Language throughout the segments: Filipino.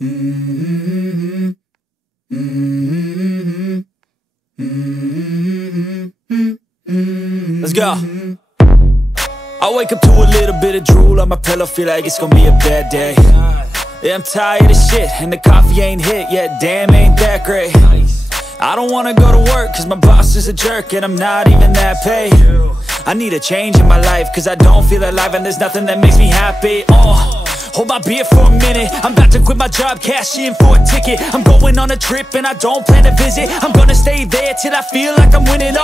Let's go. I wake up to a little bit of drool on my pillow, feel like it's gonna be a bad day. Yeah, I'm tired of shit, and the coffee ain't hit yet, damn, ain't that great. I don't wanna go to work, cause my boss is a jerk, and I'm not even that paid. I need a change in my life, cause I don't feel alive, and there's nothing that makes me happy. Hold my beer for a minute, I'm about to quit my job, cash in for a ticket. I'm going on a trip and I don't plan to visit. I'm gonna stay there till I feel like I'm winning,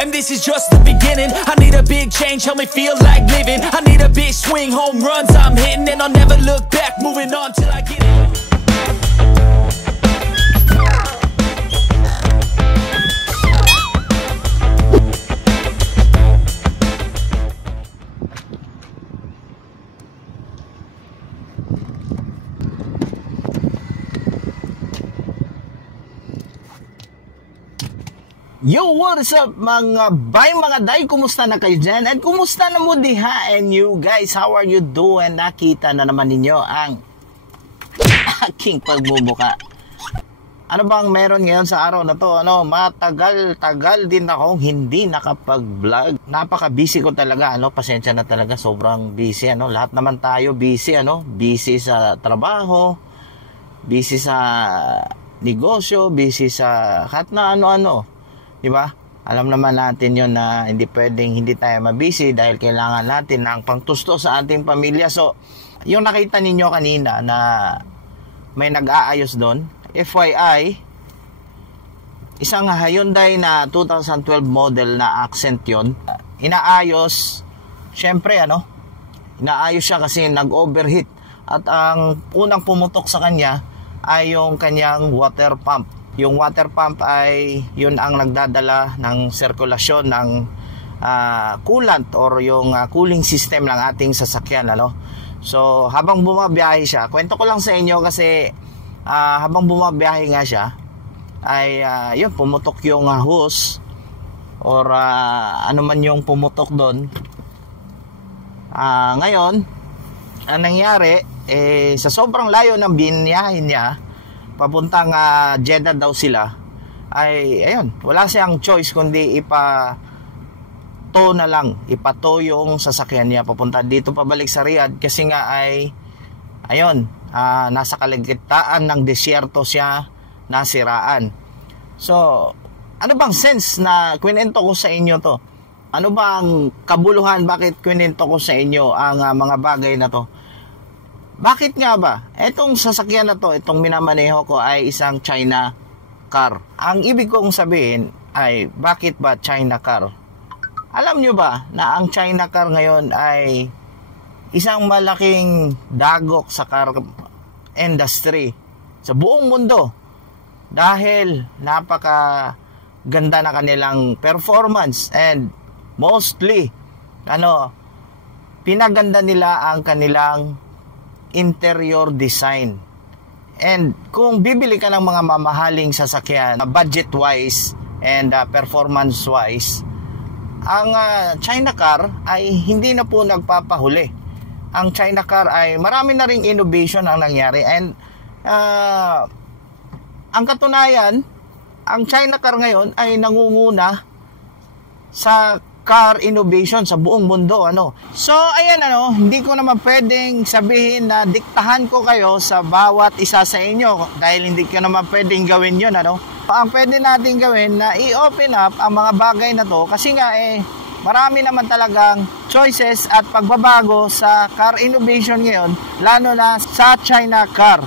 and this is just the beginning. I need a big change, help me feel like living. I need a big swing, home runs I'm hitting, and I'll never look back, moving on till I get it. Yo, what is up mga bay, mga day? Kumusta na kayo dyan? And kumusta na mo diha? And you guys, how are you doing? Nakita na naman ninyo ang aking pagbubuka. Ano bang meron ngayon sa araw na to? Matagal-tagal din akong hindi nakapag-vlog. Napaka-busy ko talaga, pasensya na talaga, sobrang busy, Lahat naman tayo busy, Busy sa trabaho, busy sa negosyo, busy sa kahit na ano-ano. Diba? Alam naman natin yon na hindi pwedeng hindi tayo mabisi dahil kailangan natin ng pangtusto sa ating pamilya. So, yung nakita ninyo kanina na may nag-aayos doon, FYI, isang Hyundai na 2012 model na Accent yon. Inaayos, syempre inaayos siya kasi nag-overheat. At ang unang pumutok sa kanya ay yung kanyang water pump. Yung water pump ay yun ang nagdadala ng sirkulasyon ng coolant or yung cooling system ng ating sasakyan, So habang bumabiyahe siya, kwento ko lang sa inyo kasi habang bumabiyahe nga siya ay yun, pumutok yung hose or ano man yung pumutok doon. Ngayon ang nangyari sa sobrang layo ng biniyahe niya, papuntang Jeddah daw sila, ay ayun, wala siyang choice kundi ipato yung sasakyan niya papunta dito pabalik sa Riyadh kasi nga ay ayun, nasa kalagitnaan ng desyerto siya nasiraan. So ano bang sense na kwento ko sa inyo to? Ano bang kabuluhan bakit kwento ko sa inyo ang mga bagay na to? Bakit nga ba? Etong sasakyan na to, itong minamaneho ko ay isang China car. Ang ibig kong sabihin ay, bakit ba China car? Alam nyo ba na ang China car ngayon ay isang malaking dagok sa car industry sa buong mundo dahil napaka ganda na kanilang performance and mostly pinaganda nila ang kanilang interior design. And kung bibili ka ng mga mamahaling sasakyan, budget wise and performance wise, ang China car ay hindi na po nagpapahuli. Ang China car ay marami na ring innovation ang nangyari, and ang katunayan, ang China car ngayon ay nangunguna sa car innovation sa buong mundo, So, ayan, hindi ko naman pwedeng sabihin na diktahan ko kayo sa bawat isa sa inyo dahil hindi ko naman pwedeng gawin yun, Ang pwede natin gawin na i-open up ang mga bagay na to kasi nga marami naman talagang choices at pagbabago sa car innovation ngayon, lalo na sa China car.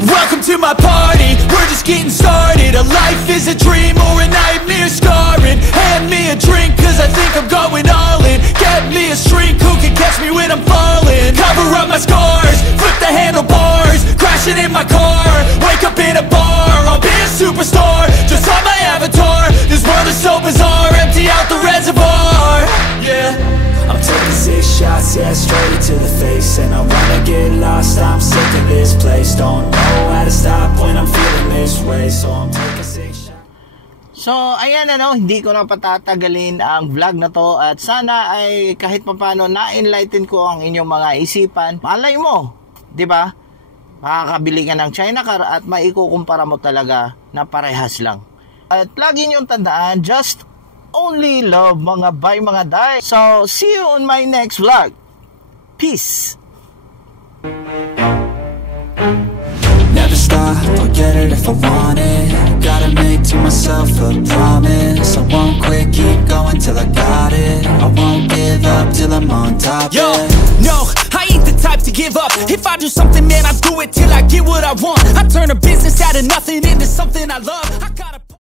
Welcome to my party, we're just getting started. A life is a dream or a nightmare scarring. Hand me a drink cause I think I'm going all in. Get me a shrink who can catch me when I'm falling. Cover up my scars, flip the handlebars. Crashing in my car, wake up in a bar. I'll be a superstar, just on my avatar. This world is so bizarre, empty out the reservoir. Yeah, I'm taking 6 shots, yeah, straight to the face. And I wanna get lost, I'm sick of this place. Don't know how to stop when I'm feeling this way. So I'm taking 6 shots. So, ayan hindi ko na patatagalin ang vlog na to at sana ay kahit papaano na-enlighten ko ang inyong mga isipan. Malay mo, di ba? makakabili ka ng China car at maikukumpara mo talaga na parehas lang. At lagi niyong tandaan, just only love mga bay mga day. So, see you on my next vlog. Peace! Never stop, I'll get it if I want it. Gotta make to myself a promise. I won't quit, keep going till I got it. I won't give up till I'm on top. Yo, no, I ain't the type to give up. If I do something, man, I do it till I get what I want. I turn a business out of nothing into something I love.